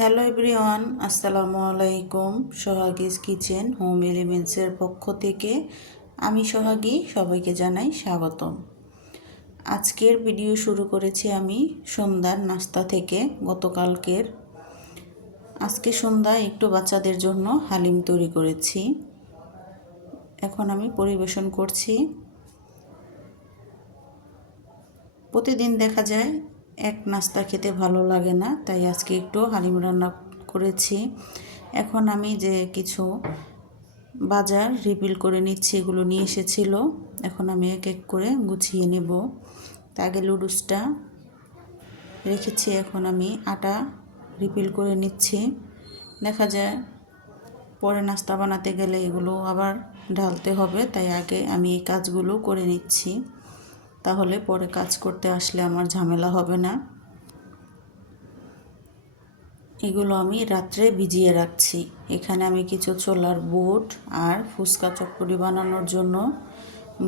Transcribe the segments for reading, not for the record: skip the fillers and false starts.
Hello everyone, আসসালামু আলাইকুম। সোহাগীস kitchen home এলিমেন্টসের পক্ষ থেকে আমি সোহাগী, সবাইকে জানাই স্বাগতম। আজকের ভিডিও শুরু করেছি আমি সন্ধ্যার নাস্তা থেকে। গতকালকের আজকে সন্ধ্যায় একটু বাচ্চাদের জন্য হালিম তৈরি করেছি, এখন আমি পরিবেশন করছি। প্রতিদিন দেখা যায় এক নাস্তা খেতে ভালো লাগে না, তাই আজকে একটু হালিম রান্না করেছি। এখন আমি যে কিছু বাজার রিফিল করে নিচ্ছি, এগুলো নিয়ে এসেছিল, এখন আমি এক এক করে গুছিয়ে নেব। তার আগে লুডুসটা রেখেছি, এখন আমি আটা রিফিল করে নিচ্ছি। দেখা যায় পরে নাস্তা বানাতে গেলে এগুলো আবার ঢালতে হবে, তাই আগে আমি এই কাজগুলো করে নিচ্ছি, তাহলে পরে কাজ করতে আসলে আমার ঝামেলা হবে না। এগুলো আমি রাত্রে ভিজিয়ে রাখছি। এখানে আমি কিছু ছোলার বুট আর ফুচকা চটপটি বানানোর জন্য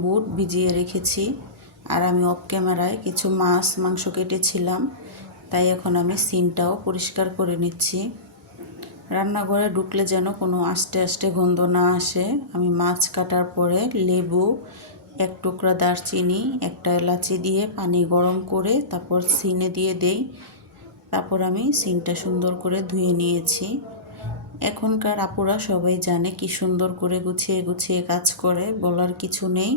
বুট ভিজিয়ে রেখেছি। আর আমি অফ ক্যামেরায় কিছু মাংস কেটেছিলাম, তাই এখন আমি সিনটাও পরিষ্কার করে নিচ্ছি। রান্নাঘরে ঢুকলে যেন কোনো আস্তে আস্তে গন্ধ না আসে। আমি মাছ কাটার পরে লেবু, এক টুকরা দারচিনি, একটা এলাচি দিয়ে পানি গরম করে তারপর সিনে দিয়ে দেই। তারপর আমি সিনটা সুন্দর করে ধুয়ে নিয়েছি। এখনকার আপুরা সবাই জানে কি সুন্দর করে গুছিয়ে গুছিয়ে কাজ করে, বলার কিছু নেই।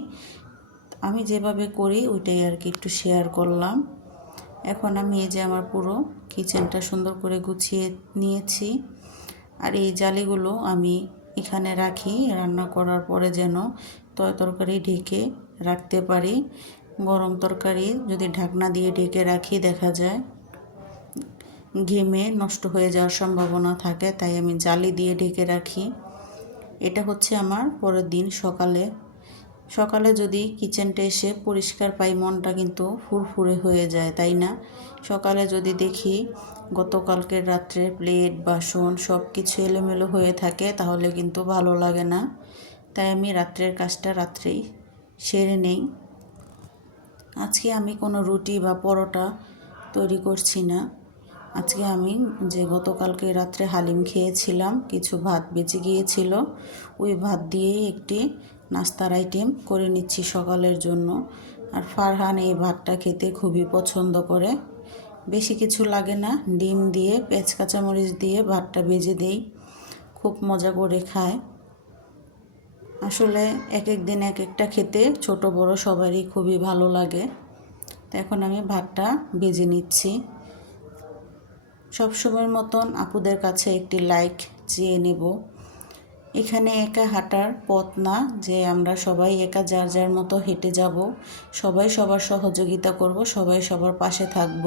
আমি যেভাবে করি ওইটাই আর কি একটু শেয়ার করলাম। এখন আমি এই যে আমার পুরো কিচেনটা সুন্দর করে গুছিয়ে নিয়েছি। আর এই জালিগুলো আমি এখানে রাখি রান্না করার পরে, যেন তরকারি ঢেকে রাখতে পারি। গরম তরকারি যদি ঢাকনা দিয়ে ঢেকে রাখি, দেখা যায় ঘেমে নষ্ট হয়ে যাওয়ার সম্ভাবনা থাকে, তাই আমি জালি দিয়ে ঢেকে রাখি। এটা হচ্ছে আমার পরের দিন সকালে যদি কিচেনটা এসে পরিষ্কার পাই, মনটা কিন্তু ফুরফুরে হয়ে যায়, তাই না? সকালে যদি দেখি গতকালকের রাত্রে প্লেট বাসন সব কিছু এলোমেলো হয়ে থাকে, তাহলে কিন্তু ভালো লাগে না। তাই আমি রাত্রের কাজটা রাত্রেই সেরে নেই। আজকে আমি কোনো রুটি বা পরোটা তৈরি করছি না। আজকে আমি যে গতকালকে রাত্রে হালিম খেয়েছিলাম, কিছু ভাত বেঁচে গিয়েছিল, ওই ভাত দিয়েই একটি নাস্তার আইটেম করে নিচ্ছি সকালের জন্য। আর ফারহান এই ভাতটা খেতে খুবই পছন্দ করে। বেশি কিছু লাগে না, ডিম দিয়ে পেঁয়াজ কাঁচামরিচ দিয়ে ভাতটা ভেজে দেই, খুব মজা করে খায়। আসলে এক এক দিন এক একটা খেতে ছোট বড় সবারই খুবই ভালো লাগে। তো এখন আমি ভাতটা ভেজে নিচ্ছি। সবসময়ের মতন আপুদের কাছে একটি লাইক চেয়ে নেব। এখানে একা হাঁটার পথ না যে আমরা সবাই একা যার যার মতো হেঁটে যাব, সবাই সবার সহযোগিতা করব, সবাই সবার পাশে থাকব,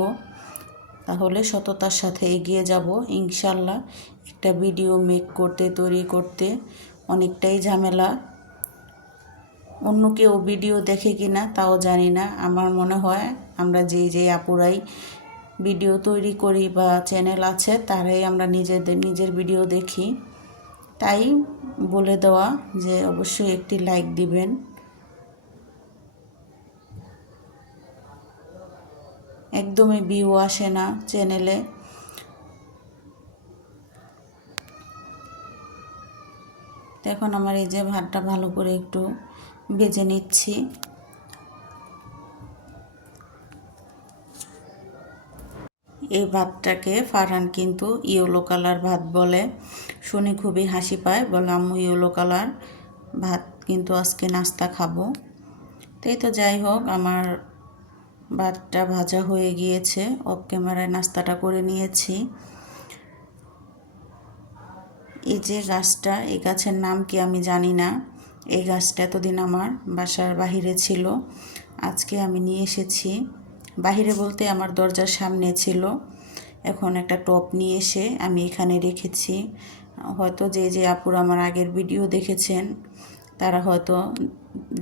তাহলে সততার সাথে এগিয়ে যাব ইনশাল্লাহ। একটা ভিডিও তৈরি করতে অনেকটাই ঝামেলা। অন্য কেউ ভিডিও দেখে কিনা তাও জানি না। আমার মনে হয় আমরা যেই আপুরাই ভিডিও তৈরি করি বা চ্যানেল আছে, তারাই আমরা নিজের ভিডিও দেখি। তাই বলে দেওয়া যে অবশ্যই একটি লাইক দিবেন। একদমই ভিউ আসে না চ্যানেলে। এখন আমার এই যে ভাতটা ভালো করে একটু ভেজে নিচ্ছি। এই ভাতটাকে ফারহান কিন্তু ইয়েলো কালার ভাত বলে, শুনে খুবই হাসি পায়, বলে আম্মু ইয়েলো কালার ভাত কিন্তু আজকে নাস্তা খাবো। তাই তো যাই হোক, আমার ভাতটা ভাজা হয়ে গিয়েছে, অফ ক্যামেরায় নাস্তাটা করে নিয়েছি। এই যে গাছটা, এই গাছের নাম কি আমি জানি না। এই গাছটা এতদিন আমার বাসার বাহিরে ছিল, আজকে আমি নিয়ে এসেছি। বাহিরে বলতে আমার দরজার সামনে ছিল। এখন একটা টব নিয়ে এসে আমি এখানে রেখেছি। হয়তো যে আপুরা আমার আগের ভিডিও দেখেছেন, তারা হয়তো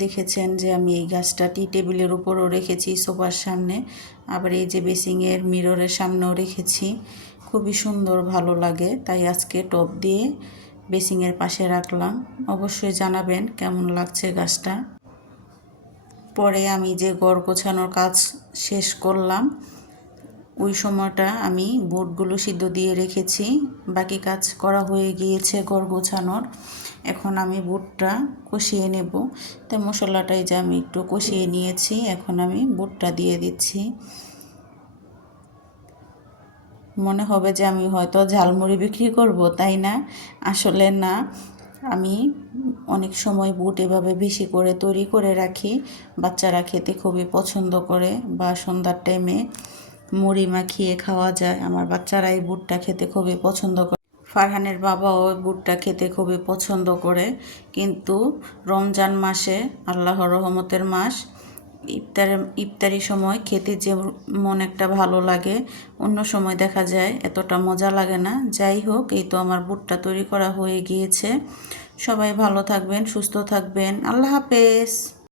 দেখেছেন যে আমি এই গাছটা টি টেবিলের উপরও রেখেছি, সোফার সামনে, আবার এই যে বেসিংয়ের মিররের সামনেও রেখেছি। খুবই সুন্দর, ভালো লাগে, তাই আজকে টব দিয়ে বেসিংয়ের পাশে রাখলাম। অবশ্যই জানাবেন কেমন লাগছে গাছটা। পরে আমি যে ঘর গোছানোর কাজ শেষ করলাম, ওই সময়টা আমি বুটগুলো সিদ্ধ দিয়ে রেখেছি। বাকি কাজ করা হয়ে গিয়েছে ঘর গোছানোর। এখন আমি বুটটা কষিয়ে নেব। তাই মশলাটাই যে আমি একটু কষিয়ে নিয়েছি, এখন আমি বুটটা দিয়ে দিচ্ছি। মনে হবে যে আমি হয়তো ঝালমুড়ি বিক্রি করব, তাই না? আসলে না, আমি অনেক সময় বুট এভাবে বেশি করে তৈরি করে রাখি। বাচ্চারা খেতে খুবই পছন্দ করে, বা সন্ধ্যার টাইমে মুড়ি মাখিয়ে খাওয়া যায়। আমার বাচ্চারা এই বুটটা খেতে খুবই পছন্দ করে। ফারহানের বাবাও বুটটা খেতে খুবই পছন্দ করে। কিন্তু রমজান মাসে, আল্লাহর রহমতের মাস, ইফতারি সময় খেতে যেমন একটা ভালো লাগে, অন্য সময় দেখা যায় এতটা মজা লাগে না। যাই হোক, এই তো আমার বুটটা তৈরি করা হয়ে গিয়েছে। সবাই ভালো থাকবেন, সুস্থ থাকবেন। আল্লাহ হাফেজ।